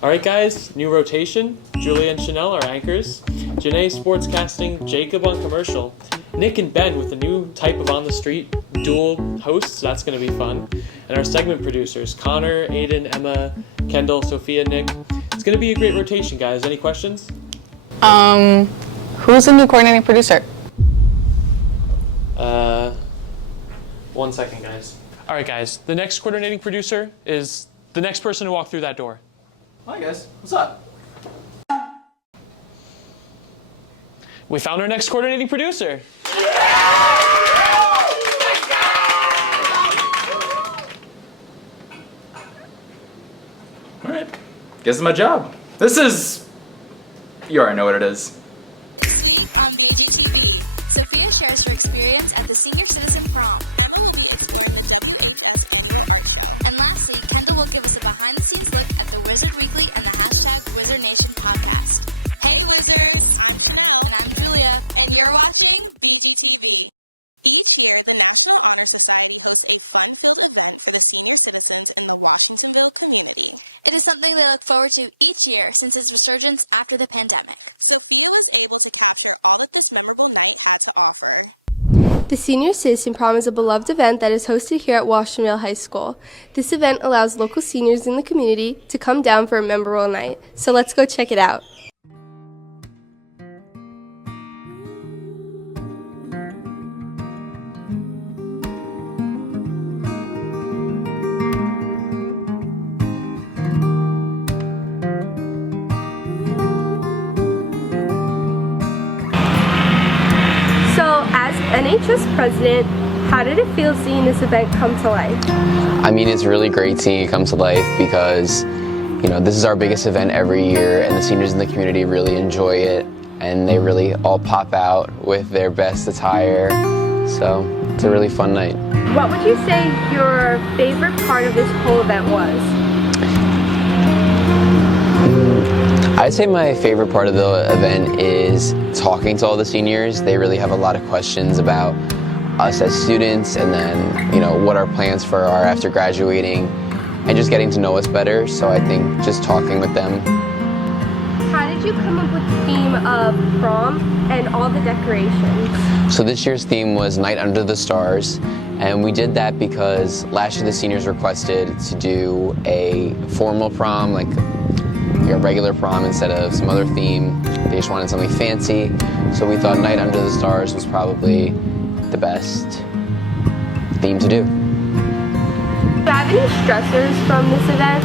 All right, guys, new rotation. Julia and Chanel are anchors. Janae sportscasting, Jacob on commercial. Nick and Ben with a new type of on-the-street dual hosts. That's going to be fun. And our segment producers, Connor, Aiden, Emma, Kendall, Sophia, Nick. It's going to be a great rotation, guys. Any questions? Who's the new coordinating producer? 1 second, guys. All right, guys. The next coordinating producer is the next person to walk through that door. Hi, guys. What's up? We found our next coordinating producer. All right. Guess it's my job. You already know what it is. This week on BGTV, Sophia shares her experience at the Senior Citizen Prom. Emma will be exploring the WHS Annual Art Show. And lastly, Kendall will give us a behind-the-scenes look at the Wizard Weekly and the hashtag Wizard Nation podcast. Hey Wizards! I'm Chanel. And I'm Julia. And you're watching BGTV. Each year, the National Honor Society hosts a fun-filled event for the senior citizens in the Washingtonville community. It is something they look forward to each year since its resurgence after the pandemic. Sophia was able to capture all that this memorable night had to offer. The Senior Citizen Prom is a beloved event that is hosted here at Washingtonville High School. This event allows local seniors in the community to come down for a memorable night. So let's go check it out. NHS president, how did it feel seeing this event come to life? I mean, it's really great seeing it come to life because, this is our biggest event every year and the seniors in the community really enjoy it and they really all pop out with their best attire. So it's a really fun night. What would you say your favorite part of this whole event was? I'd say my favorite part of the event is talking to all the seniors. They really have a lot of questions about us as students and then, what our plans for are after graduating and just getting to know us better. So I think just talking with them. How did you come up with the theme of prom and all the decorations? So this year's theme was Night Under the Stars, and we did that because last year the seniors requested to do a formal prom, like a regular prom instead of some other theme. They just wanted something fancy. So we thought Night Under the Stars was probably the best theme to do. Do you have any stressors from this event?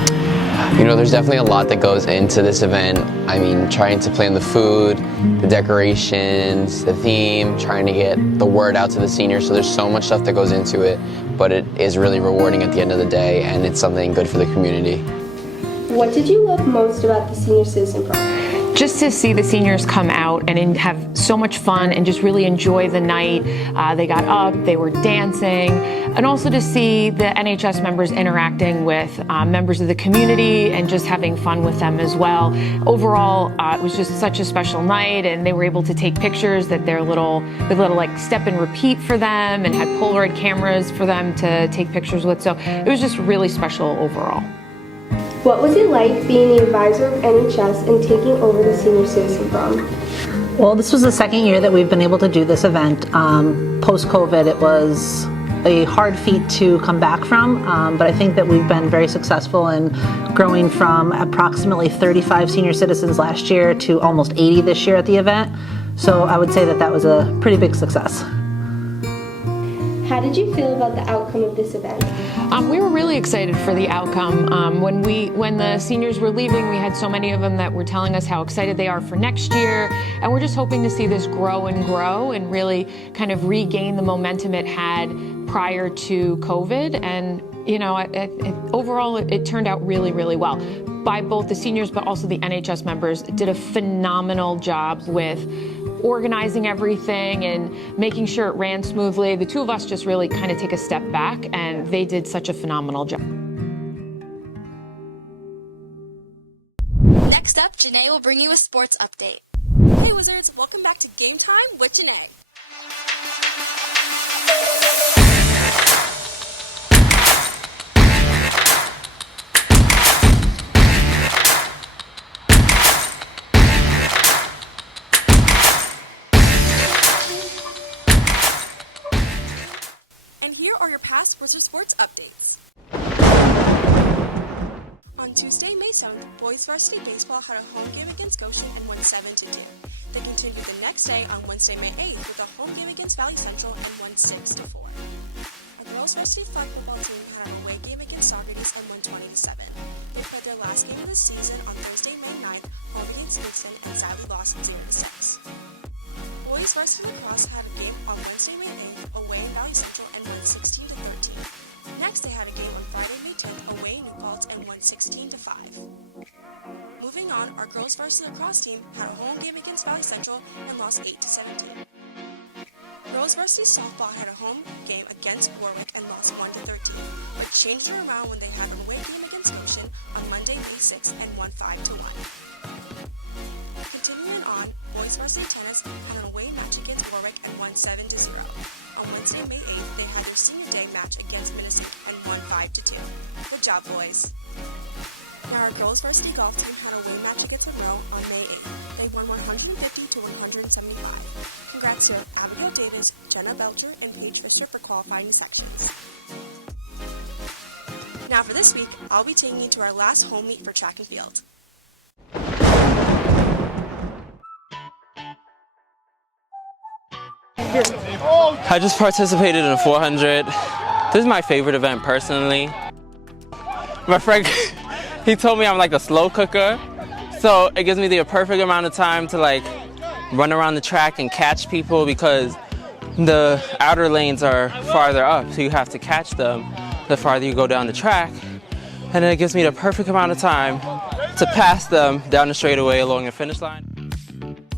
There's definitely a lot that goes into this event. I mean, trying to plan the food, the decorations, the theme, trying to get the word out to the seniors. So there's so much stuff that goes into it, but it is really rewarding at the end of the day, and it's something good for the community. What did you love most about the Senior Citizen Prom? Just to see the seniors come out and have so much fun and just really enjoy the night. They got up, they were dancing, and also to see the NHS members interacting with members of the community and just having fun with them as well. Overall, it was just such a special night, and they were able to take pictures that their little like step and repeat for them, and had Polaroid cameras for them to take pictures with. So it was just really special overall. What was it like being the advisor of NHS and taking over the Senior Citizen Prom? Well, this was the second year that we've been able to do this event. Post-COVID, it was a hard feat to come back from, but I think that we've been very successful in growing from approximately 35 senior citizens last year to almost 80 this year at the event. So I would say that that was a pretty big success. How did you feel about the outcome of this event? We were really excited for the outcome. When the seniors were leaving, we had so many of them that were telling us how excited they are for next year, and we're just hoping to see this grow and really kind of regain the momentum it had prior to COVID. And overall, it turned out really, really well by both the seniors, but also the NHS members did a phenomenal job with organizing everything and making sure it ran smoothly. The two of us just really kind of take a step back, and they did such a phenomenal job. Next up, Janae will bring you a sports update. Hey Wizards, welcome back to Game Time with Janae. And here are your past Wizard Sports updates. On Tuesday, May 7th, boys varsity baseball had a home game against Goshen and won 7-2. They continued the next day on Wednesday, May 8th with a home game against Valley Central and won 6-4. Our girls varsity flag football team had an away game against Saugerties and won 20-7. They played their last game of the season on Thursday, May 9th, home against Kingston, and sadly lost 0-6. Boys varsity lacrosse had a game on Wednesday, May 8th, away in Valley Central and won 16-13. Next, they had a game on Friday, May 10th, away in New Paltz and won 16-5. Moving on, our girls varsity lacrosse team had a home game against Valley Central and lost 8-17. Girls varsity softball had a home game against Warwick and lost 1-13, but changed it around when they had an away game against Goshen on Monday, May 6th and won 5-1. Continuing on, boys varsity tennis had an away match against Warwick and won 7-0. On Wednesday, May 8th, they had their senior day match against Minnesink and won 5-2. Good job, boys. Now our girls varsity golf team had a away match against Monroe on May 8th. They won 150-175. Congrats to Abigail Davis, Jenna Belcher, and Paige Fisher for qualifying the sections. Now for this week, I'll be taking you to our last home meet for track and field. I just participated in a 400. This is my favorite event personally. My friend, he told me I'm like a slow cooker, so it gives me the perfect amount of time to like run around the track and catch people because the outer lanes are farther up, so you have to catch them the farther you go down the track. And then it gives me the perfect amount of time to pass them down the straightaway along the finish line.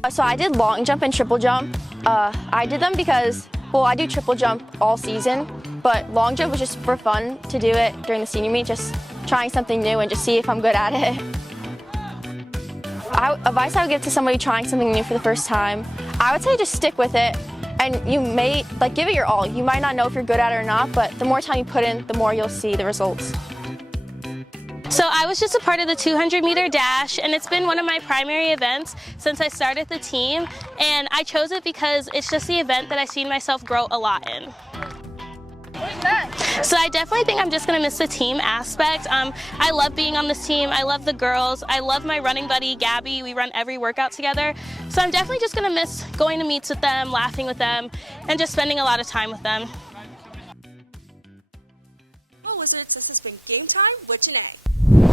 So I did long jump and triple jump. I did them because, well, I do triple jump all season, but long jump was just for fun to do it during the senior meet, just trying something new and just see if I'm good at it. Advice I would give to somebody trying something new for the first time, I would say just stick with it, and you may, give it your all. You might not know if you're good at it or not, but the more time you put in, the more you'll see the results. So I was just a part of the 200-meter dash, and it's been one of my primary events since I started the team, and I chose it because it's just the event that I've seen myself grow a lot in. So I definitely think I'm just going to miss the team aspect. I love being on this team. I love the girls. I love my running buddy, Gabby. We run every workout together. So I'm definitely just going to miss going to meets with them, laughing with them, and just spending a lot of time with them. Well, Wizards, this has been Game Time with Janae.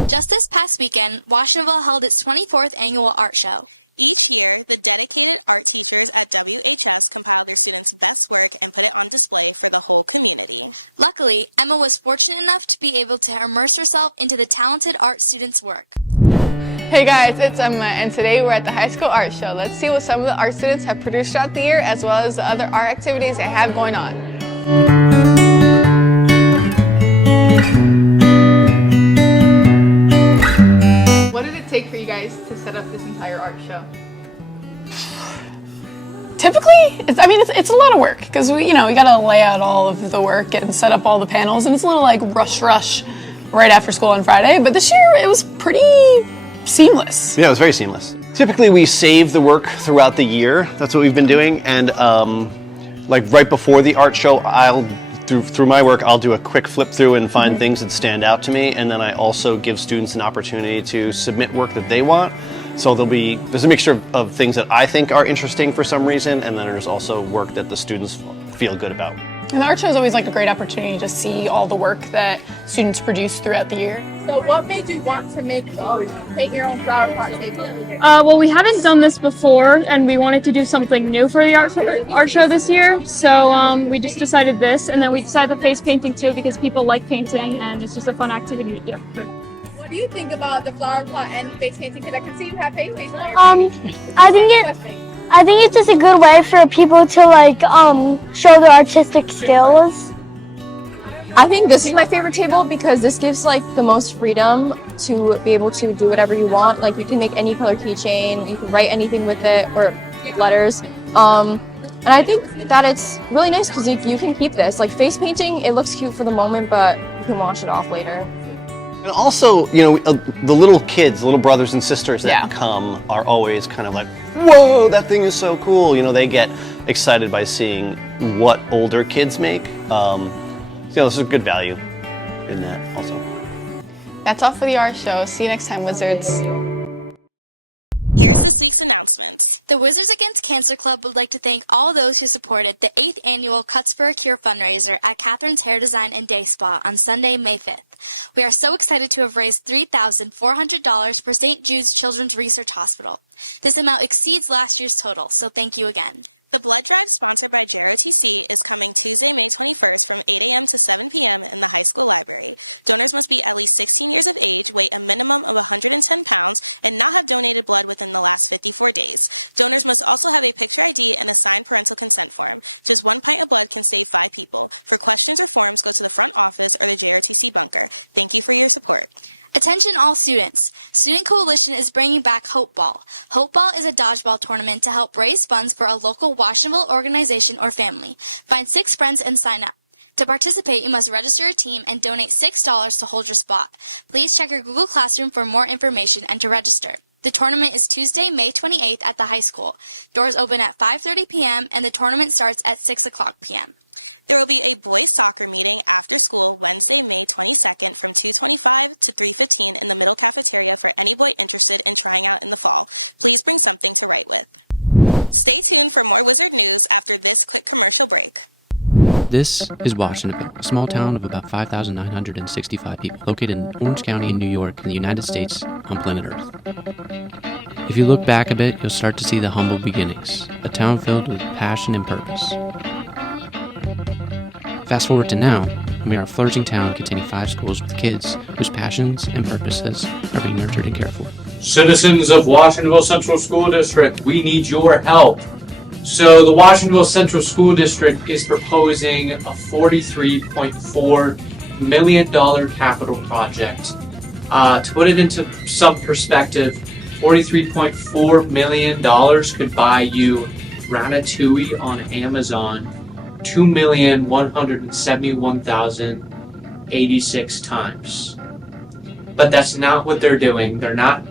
Just this past weekend, Washingtonville held its 24th annual art show. Each year, the dedicated art teachers at WHS compile their students' best work and put it on display for the whole community. Luckily, Emma was fortunate enough to be able to immerse herself into the talented art students' work. Hey guys, it's Emma, and today we're at the high school art show. Let's see what some of the art students have produced throughout the year, as well as the other art activities they have going on. What did it take for you guys to set up this entire art show? Typically, it's a lot of work because we gotta lay out all of the work and set up all the panels, and it's a little like rush right after school on Friday. But this year it was pretty seamless. Yeah, it was very seamless. Typically, we save the work throughout the year. That's what we've been doing, and like right before the art show, through my work, I'll do a quick flip through and find things that stand out to me, and then I also give students an opportunity to submit work that they want. So there's a mixture of things that I think are interesting for some reason, and then there's also work that the students feel good about. And the art show is always like a great opportunity to see all the work that students produce throughout the year. So what made you want to paint your own flower pot? Well, we haven't done this before, and we wanted to do something new for the art show this year. So we just decided this, and then we decided the face painting too because people like painting, and it's just a fun activity to do. What do you think about the flower pot and face painting? Because I can see you have face painting. I think it's just a good way for people to show their artistic skills. I think this is my favorite table because this gives the most freedom to be able to do whatever you want. Like you can make any color keychain, you can write anything with it, or letters. And I think that it's really nice because you can keep this. Like face painting, it looks cute for the moment, but you can wash it off later. And also, the little kids, little brothers and sisters that come are always kind of like, whoa, that thing is so cool. They get excited by seeing what older kids make. So this is a good value in that also. That's all for the art show. See you next time, Wizards. Here's this week's announcements. The Wizards Against Cancer Club would like to thank all those who supported the 8th annual Cuts for a Cure fundraiser at Catherine's Hair Design and Day Spa on Sunday, May 5th. We are so excited to have raised $3,400 for St. Jude's Children's Research Hospital. This amount exceeds last year's total, so thank you again. The blood drive sponsored by JROTC is coming Tuesday, May 21st from 8 a.m. to 7 p.m. in the high school library. Donors must be at least 16 years of age, weigh a minimum of 110 pounds, and not have donated blood within the last 54 days. Donors must also have a picture ID and a signed parental consent form. Just 1 pint of blood can save 5 people. For questions or forms, go to the front office or the JROTC bunker. Thank you for your support. Attention all students. Student Coalition is bringing back Hope Ball. Hope Ball is a dodgeball tournament to help raise funds for a local Washingtonville organization or family. Find 6 friends and sign up. To participate, you must register a team and donate $6 to hold your spot. Please check your Google Classroom for more information and to register. The tournament is Tuesday, May 28th at the high school. Doors open at 5:30 p.m. and the tournament starts at 6 o'clock p.m. There will be a boys soccer meeting after school Wednesday, May 22nd from 2:25 to 3:15 in the middle cafeteria for any boy interested in trying out in the fall. Please bring something to write with. Stay tuned for more Wizard news after this quick commercial break. This is Washingtonville, a small town of about 5,965 people, located in Orange County in New York in the United States on planet Earth. If you look back a bit, you'll start to see the humble beginnings, a town filled with passion and purpose. Fast forward to now, and we are a flourishing town containing 5 schools with kids whose passions and purposes are being nurtured and cared for. Citizens of Washingtonville Central School District, we need your help. So the Washingtonville Central School District is proposing a $43.4 million capital project. To put it into some perspective, $43.4 million could buy you Ratatouille on Amazon 2,171,086 times. But that's not what they're doing. They're not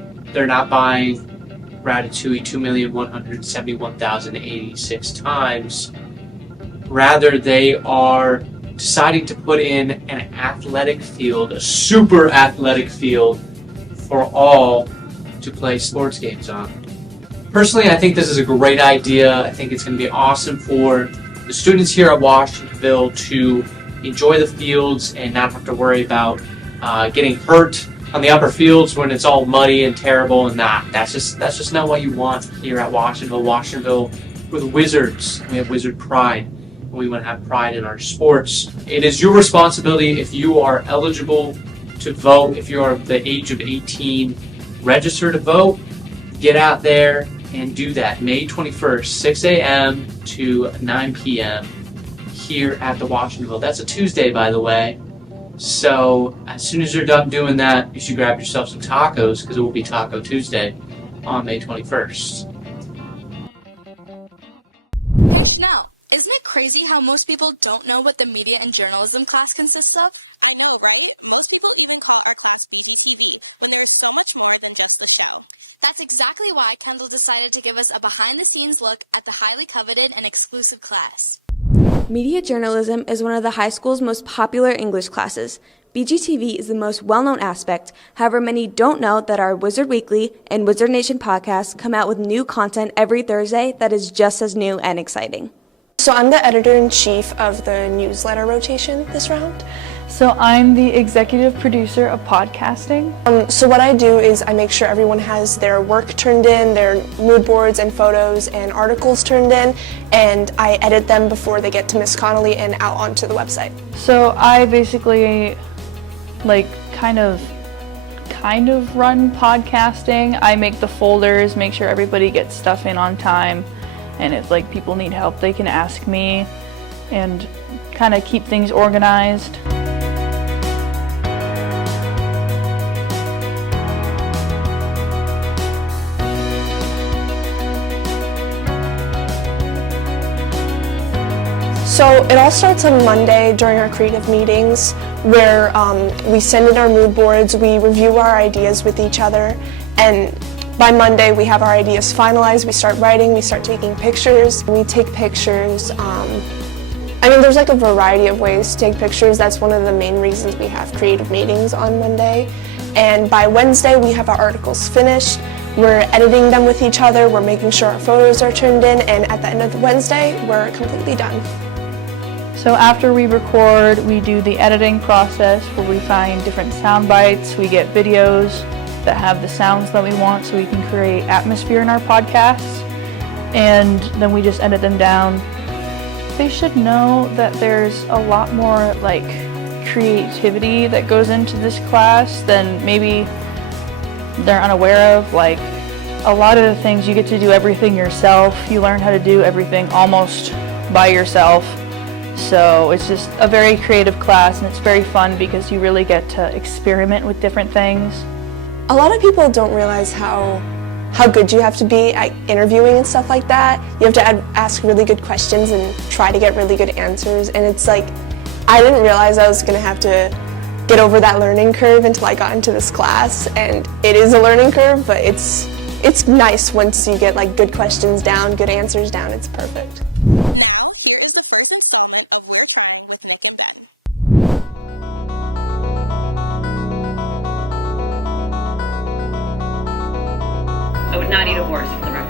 buying Ratatouille 2,171,086 times. Rather, they are deciding to put in an athletic field, a super athletic field for all to play sports games on. Personally, I think this is a great idea. I think it's going to be awesome for the students here at Washingtonville to enjoy the fields and not have to worry about getting hurt on the upper fields when it's all muddy and terrible and that's just not what you want here at Washingtonville. Washingtonville, with Wizards, we have Wizard pride, and we want to have pride in our sports. It is your responsibility, if you are eligible to vote, if you are the age of 18, register to vote, get out there and do that. May 21st, 6 a.m. to 9 p.m. here at the Washingtonville. That's a Tuesday, by the way. So as soon as you're done doing that, you should grab yourself some tacos because it will be Taco Tuesday on May 21st. Hey Chanel, isn't it crazy how most people don't know what the media and journalism class consists of? I know, right? Most people even call our class BGTV when there is so much more than just the show. That's exactly why Kendall decided to give us a behind-the-scenes look at the highly coveted and exclusive class. Media journalism is one of the high school's most popular English classes. BGTV is the most well-known aspect. However, many don't know that our Wizard Weekly and Wizard Nation podcasts come out with new content every Thursday that is just as new and exciting. Now, here is the first installment of We're Trying with Nick and Ben. I would not eat a horse, for the record.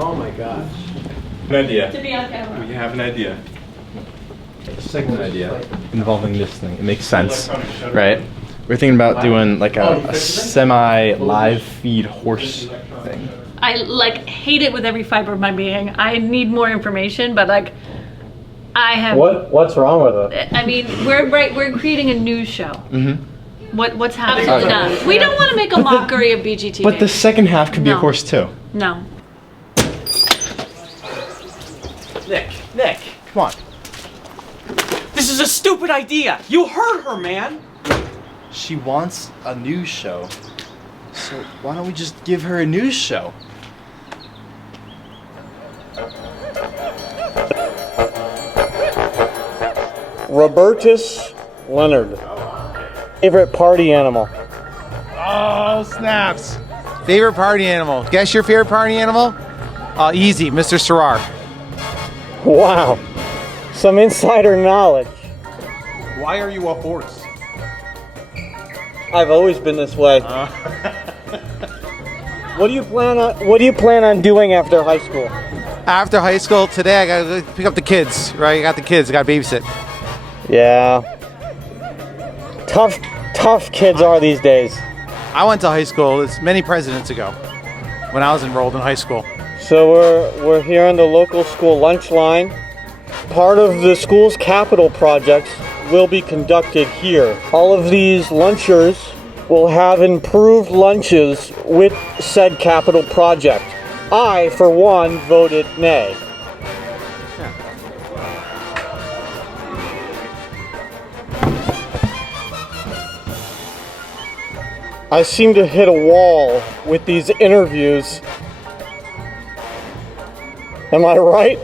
Oh my gosh. An idea. To be on camera. We have an idea. A segment idea involving this thing. It makes sense, right? We're thinking about doing like a semi-live feed horse thing. I hate it with every fiber of my being. I need more information, but I have. What's wrong with it? I mean, we're creating a news show. Mm-hmm. What's happening? Okay. Not. We don't want to make a mockery of BGTV. But the second half could be a No. horse too. No. Nick, come on. This is a stupid idea. You heard her, man. She wants a news show. So why don't we just give her a news show? Robertus Leonard. Favorite party animal? Oh, snaps. Favorite party animal. Guess your favorite party animal? Easy, Mr. Serrar. Wow. Some insider knowledge. Why are you a horse? I've always been this way. What do you plan on doing after high school? After high school, today I gotta pick up the kids, right? I got the kids, I gotta babysit. Yeah. Tough kids are these days. I went to high school, it's many presidents ago, when I was enrolled in high school. So we're here on the local school lunch line. Part of the school's capital projects will be conducted here. All of these lunchers will have improved lunches with said capital project. I, for one, voted nay. I seem to hit a wall with these interviews. Am I right?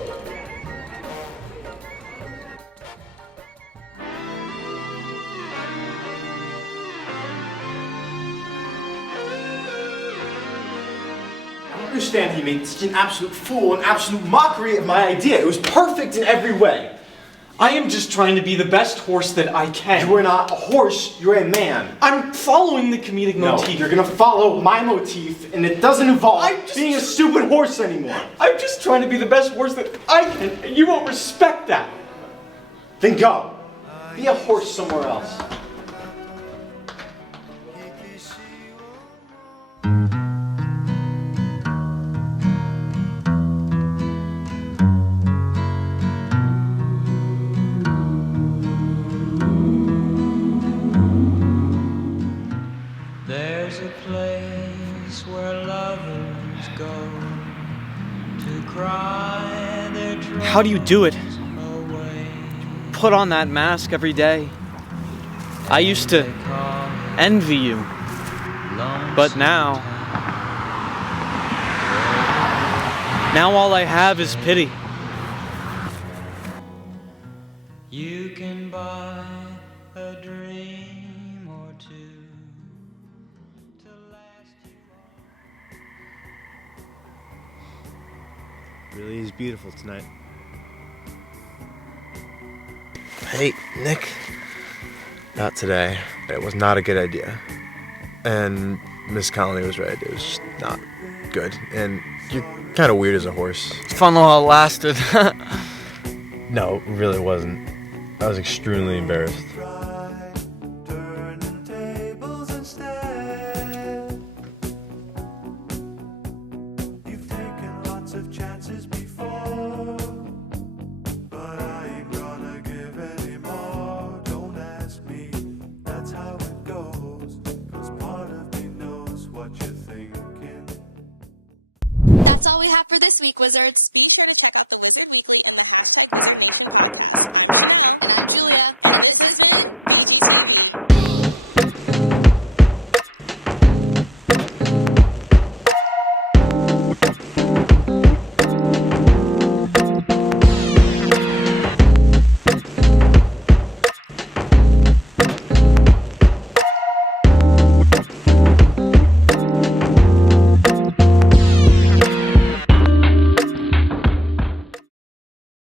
I understand he made such an absolute fool, an absolute mockery of my idea. It was perfect in every way. I am just trying to be the best horse that I can. You are not a horse, you're a man. I'm following the comedic No, motif. you're gonna follow my motif, and it doesn't involve being a stupid horse anymore. I'm just trying to be the best horse that I can, and you won't respect that. Then go. Be a horse somewhere else. There's a place where lovers go to cry their troubles. How do you do it? Put on that mask every day. I used to envy you, but now all I have is pity. You can buy a dream or two. Really is beautiful tonight. Hey, Nick. Not today. It was not a good idea. And Miss Connolly was right. It was just not good. And you're kind of weird as a horse. It's fun while it lasted. No, it really wasn't. I was extremely embarrassed. That's all we have for this week, Wizards. Be sure to check out the Wizard Weekly and the #Wizard Nation podcast. I'm Chanel. And I'm Julia. And this has been BGTV.